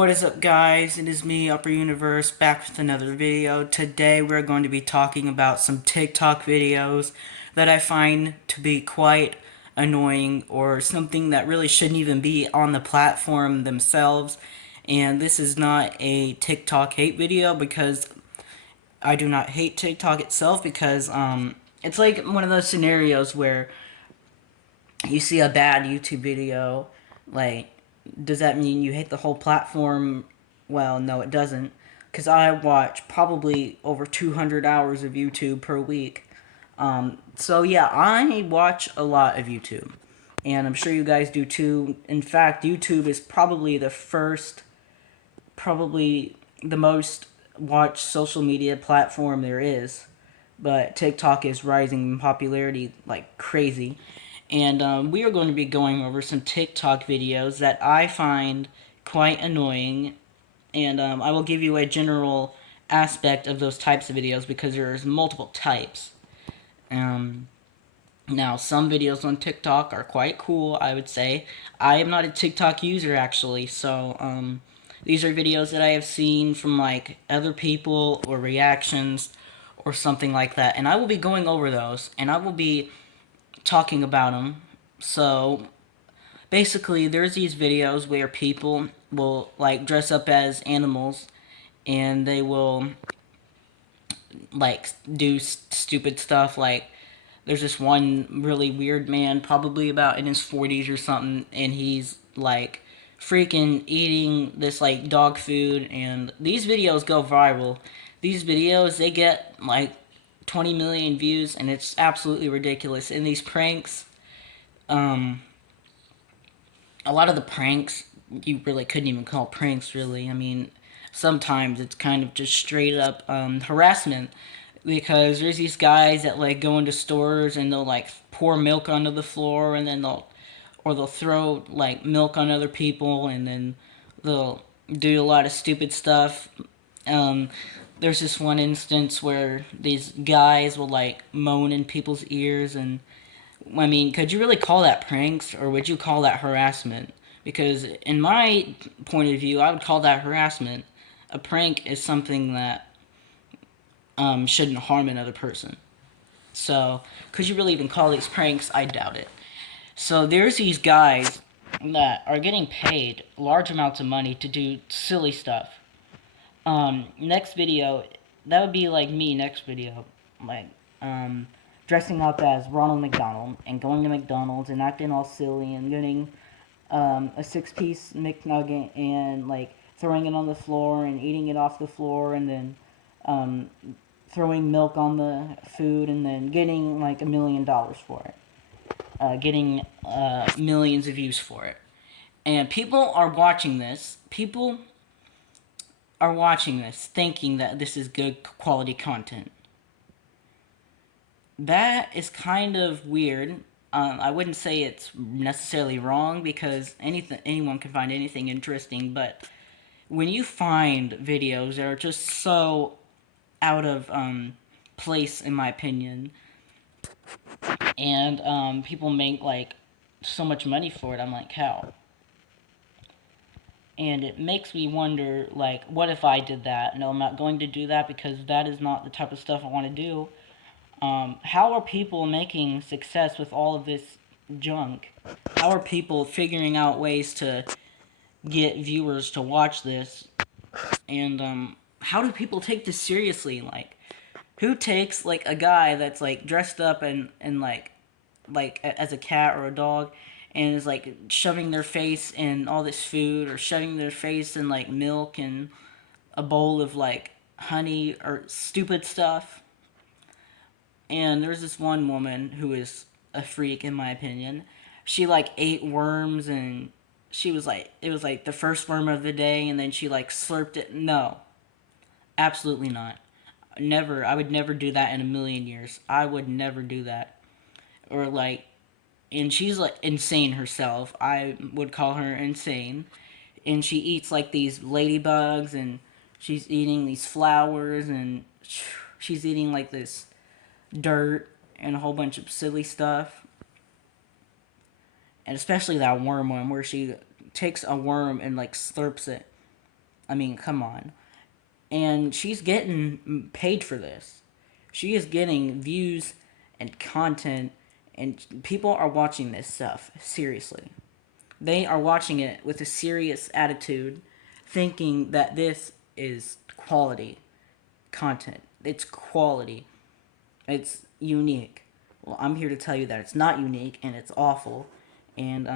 What is up, guys? It is me, Upper Universe, back with another video. Today we're going to be talking about some TikTok videos that I find to be quite annoying, or something that really shouldn't even be on the platform themselves. And this is not a TikTok hate video, because I do not hate TikTok itself, because it's like one of those scenarios where you see a bad YouTube video, like, does that mean you hate the whole platform? Well, no, it doesn't. Because I watch probably over 200 hours of YouTube per week. So yeah, I watch a lot of YouTube. And I'm sure you guys do too. In fact, YouTube is probably probably the most watched social media platform there is. But TikTok is rising in popularity like crazy. And we are going to be going over some TikTok videos that I find quite annoying. And I will give you a general aspect of those types of videos, because there's multiple types. Um, Now, some videos on TikTok are quite cool, I would say. I am not a TikTok user, actually, so these are videos that I have seen from like other people or reactions or something like that. And I will be going over those, and I will be talking about them. So basically, there's these videos where people will like dress up as animals, and they will like do stupid stuff. Like, there's this one really weird man, probably about in his 40s or something, and he's like freaking eating this like dog food. And these videos go viral. These videos, they get like 20 million views, and it's absolutely ridiculous. And these pranks, um a lot of the pranks, you really couldn't even call pranks, really. I mean, sometimes it's kind of just straight up harassment, because there's these guys that like go into stores, and they'll like pour milk onto the floor, and then they'll throw like milk on other people, and then they'll do a lot of stupid stuff. um, there's this one instance where these guys will like moan in people's ears. And I mean, could you really call that pranks, or would you call that harassment? Because in my point of view, I would call that harassment. A prank is something that shouldn't harm another person. So, could you really even call these pranks? I doubt it. So there's these guys that are getting paid large amounts of money to do silly stuff. Next video, that would be like me. Next video, like um, dressing up as Ronald McDonald and going to McDonald's and acting all silly and getting a six-piece McNugget and like throwing it on the floor and eating it off the floor, and then um, throwing milk on the food, and then getting like $1 million for it, getting millions of views for it. And people are watching this. People are watching this thinking that this is good quality content. That is kind of weird. I wouldn't say it's necessarily wrong, because anyone can find anything interesting, but when you find videos that are just so out of place, in my opinion, and people make like so much money for it, I'm like, how? And it makes me wonder, like, what if I did that? No, I'm not going to do that, because that is not the type of stuff I want to do. How are people making success with all of this junk? How are people figuring out ways to get viewers to watch this? And how do people take this seriously? Like, who takes like a guy that's like dressed up and like as a cat or a dog, and is like shoving their face in all this food, or shoving their face in like milk and a bowl of like honey or stupid stuff? And there's this one woman who is a freak, in my opinion. She like ate worms, and she was like, it was like the first worm of the day, and then she like slurped it. No, absolutely not. Never. I would never do that in a million years. I would never do that. Or like, and she's like insane herself. I would call her insane. And she eats like these ladybugs, and she's eating these flowers, and she's eating like this dirt and a whole bunch of silly stuff. And especially that worm one, where she takes a worm and like slurps it. I mean, come on. And she's getting paid for this. She is getting views and content, and people are watching this stuff seriously. They are watching it with a serious attitude, thinking that this is quality content. It's quality. It's unique. Well, I'm here to tell you that it's not unique and it's awful. And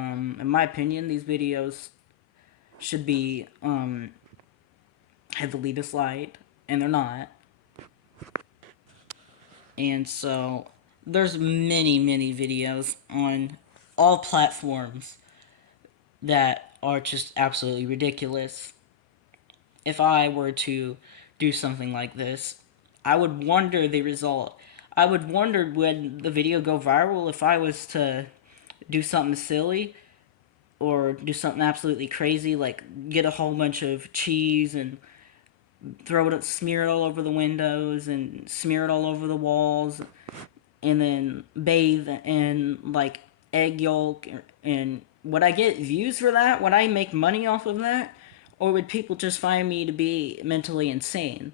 in my opinion, these videos should be heavily disliked, and they're not. And so there's many videos on all platforms that are just absolutely ridiculous. If I were to do something like this, I would wonder the result. I would wonder, would the video go viral if I was to do something silly or do something absolutely crazy, like get a whole bunch of cheese and throw it, smear it all over the windows and smear it all over the walls, and then bathe in like egg yolk. And would I get views for that? Would I make money off of that? Or would people just find me to be mentally insane?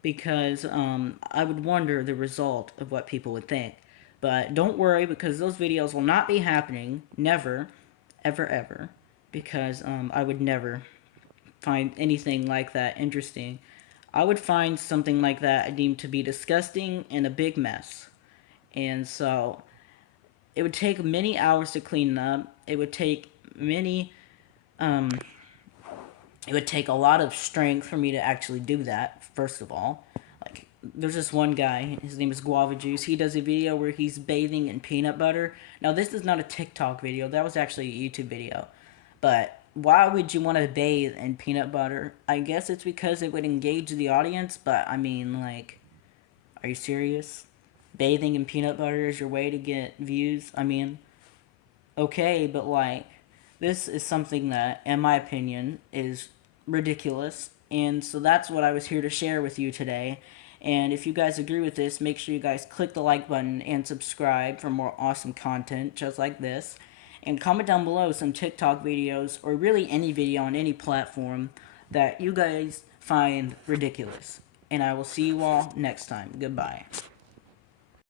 Because I would wonder the result of what people would think. But don't worry, because those videos will not be happening. Never, ever. Because I would never find anything like that interesting. I would find something like that I deem to be disgusting and a big mess. And so it would take many hours to clean up. It would take um, it would take a lot of strength for me to actually do that, first of all. Like, there's this one guy, his name is Guava Juice. He does a video where he's bathing in peanut butter. Now, this is not a TikTok video, that was actually a YouTube video. But why would you want to bathe in peanut butter? I guess it's because it would engage the audience, but I mean, like, are you serious? Bathing in peanut butter is your way to get views? I mean, okay, but like, this is something that, in my opinion, is ridiculous. And so that's what I was here to share with you today. And if you guys agree with this, make sure you guys click the like button and subscribe for more awesome content just like this. And comment down below some TikTok videos or really any video on any platform that you guys find ridiculous. And I will see you all next time. Goodbye.